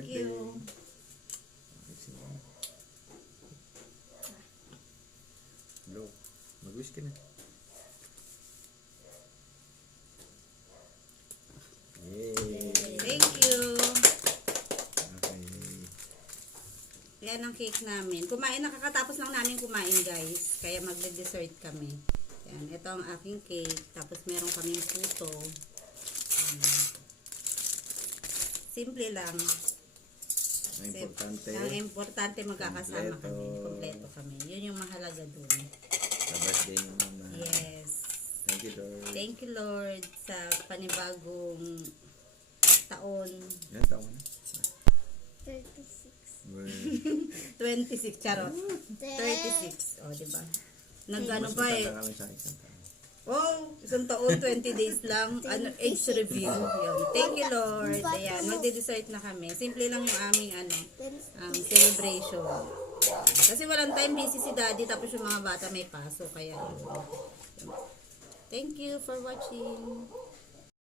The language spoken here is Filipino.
birthday. you. Hello. Mag-wish ka na. Yay! Thank you. Okay. Yan ang cake namin. Nakakatapos lang namin kumain, guys. Kaya magde-dessert kami. Yan, ito ang aking cake. Tapos meron kaming puto. Simple lang. Ang importante. Ang importante magkakasama Kompleto. kami. Kompleto kami. Yun yung mahalaga dun. Sa birthday ni Mama. Yes. Thank you, Lord. Thank you, Lord, sa panibagong taon. Yan, taon na. 36. Well, 26, charot. 36. O, diba? Nag-ano mas pa eh. matanda kami sa isang taon. Oh, isang taon, 20 days lang. Age review. Yun. Thank you, Lord. Ayan, magde-dessert na kami. Simple lang yung aming celebration. Kasi walang time, busy si Daddy, tapos yung mga bata may pasok. Kaya yun. Thank you for watching.